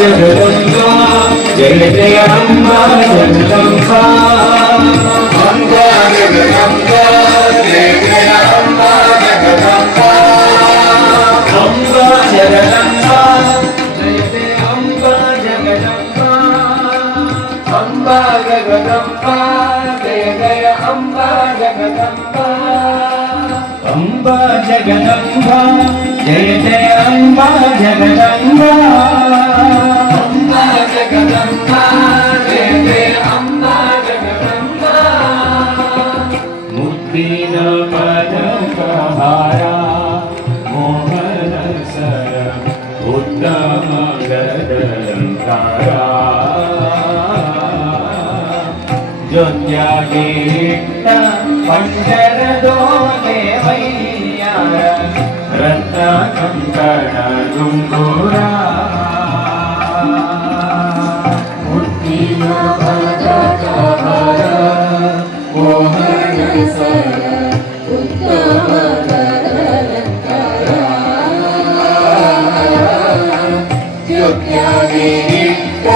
जगदम्बा जय जय अम्बा जगदम्बा अम्बा जगदम्बा जय जय अम्बा जगदम्बा अम्बा जगदम्बा जय जय अम्बा जगदम्बा अम्बा जगदम्बा जय जय अम्बा जगदम्बा अम्बा जगदम्बा जय जय अम्बा जगदम्बा अम्बा जगदम्बा जय जय अम्बा जगदम्बा मुक्तिन पदकहारा मोहन सर उत्तम गदलंकारा ज्योत्यागीट्ट पंजरदोलेवैयार रत्न कंकण डुंगुरा मुट्टिन पदकहार मोहन सर उत्तम गदलंकारा ज्योत्यागीट्ट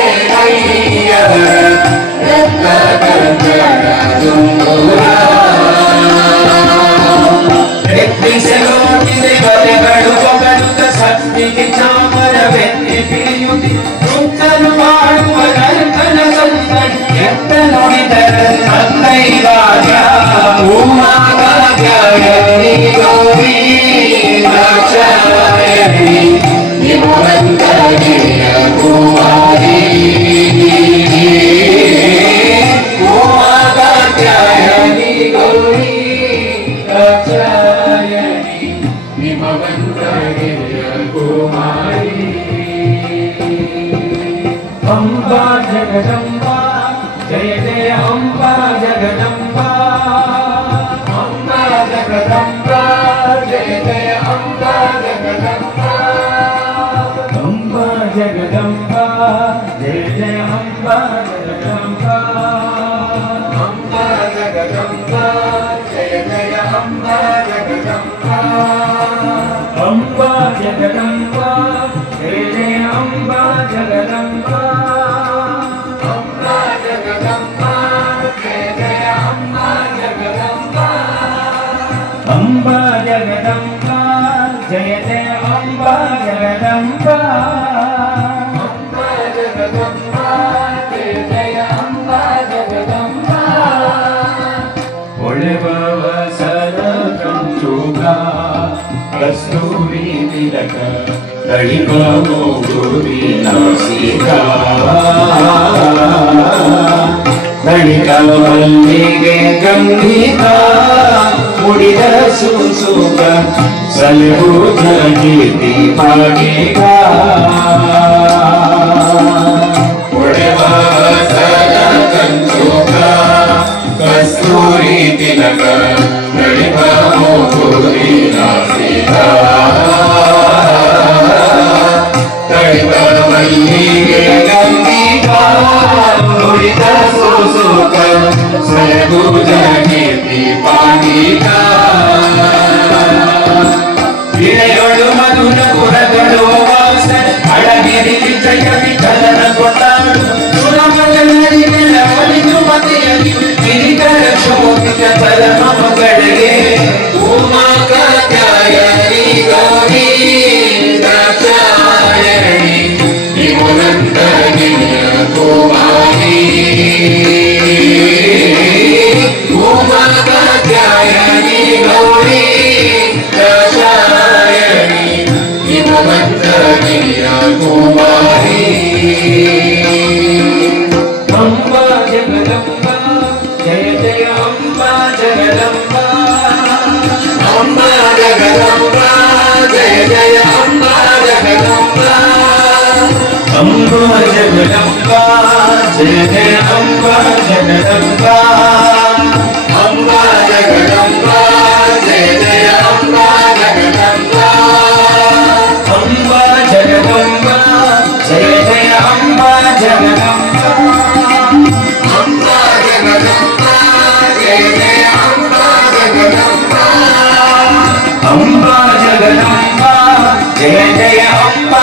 पंजरदोलेवैयार रत्न कंकण डुंगुरा ಬಿಸಲೋಟಿದೆ ಬಲೆಗಳು ಬಗಡುತ್ತ ಸತ್ತಿಗೆ ಚಾಮರವೆತ್ತಿ ಪಿಡಿಯುತ್ತಿ ಸುತ್ತಲು ಮಾಡುವ ನರ್ತನ ಸಂತನ್ ಎತ್ತ ನುಡಿದರ ತತ್ತೈವಾದ್ಯ ಉಮಾಗಾದ್ಯಾಯನಿ ಗೌರಿ ದಾಕ್ಷಾಯಣಿ ನಿಮವಂತಗಿರಿಯ ಕುಮಾರಿ ಉಮಾಗಾದ್ಯಾಯನಿ ಗೌರಿ ದಾಕ್ಷಾಯಣಿ ನಿಮವಂತಗಿರಿಯ ಕುಮಾರಿ अम्बा जगदम्बा जय जय अम्बा जगदम्बा अम्बा जगदम्बा जय जय अम्बा जगदम्बा अम्बा जगदम्बा जय जय अम्बा जगदम्बा अम्बा जगदम्बा जय जय अम्बा जगदम्बा अम्बा जगदम्बा जय जय अम्बा जगदम्बा अम्बा जगदम्बा जय जय अम्बा जगदम्बा अम्बा जगदम्बा जय जय अम्बा जगदम्बा ಒಳೆಬವ ಸರ ಕಂಚುಗ ಕಸ್ತೂರಿ ತಿಲಕ ದಳಿಪ ಮೋಗುರಿ ನಾಸಿಕ ದಳಿಕ ಮಲ್ಲಿಗೆ ಗಂಧಿಕ ಮುಡಿದ ಸುಸುಕ ಸಲಹುತ ಕೀರ್ತಿ ಪಾಗಿಗ ಒಡೆವ ಸರ ಕಂಚುಕ ಕಸ್ತೂರಿ ತಿಲಕ ದಳಿಪ ಮೋಗುರಿ ನಾಸಿಕ ದಳಿಪ ಮಲ್ಲಿಗೆ ಗಂಧಿಕ ಮುಡಿದ ಸುಸುಕ ಸಲಹುತ ಕೀರ್ತಿ ಪಾಗಿಗ ವಿನಯೊಳು ಮಧುರ ಪುರದೊಳು ವಾಸ ಅಳಗಿರಿ ಜಯ ವಿಠಲನ ಕೊಟ್ಟಾಡು ಸುರಮಗನರಿಗೆಲ್ಲ ಒಲಿದು ಮತೆಯಲ್ಲಿ ಗಿರಿಕರ ಶೋಭಿತ ಪರಮ ಮಗಳಿಗೆ ಉಮಾ ಕಾತ್ಯಾಯನಿ ಗೌರಿ ದಾಕ್ಷಾಯಣಿ ನಿಮುನಂತಗಿರಿಯ ಕುಮಾರಿ ಉಮಾ ಕಾತ್ಯಾಯನಿ ಗೌರಿ ದಾಕ್ಷಾಯಣಿ ನಿಮುನಂತಗಿರಿಯ ಕುಮಾರಿ अम्बा जगदम्बा जय जय अम्बा जगदम्बा अम्बा जगदम्बा जय जय अम्बा जगदम्बा अम्बा जगदम्बा जय जय अम्बा जगदम्बा अम्बा जगदम्बा जय जय अम्बा जगदम्बा अम्बा जगदम्बा जय जय अम्बा जगदम्बा अम्बा जगदम्बा जय जय अम्बा जगदम्बा अम्बा जगदम्बा जय जय अम्बा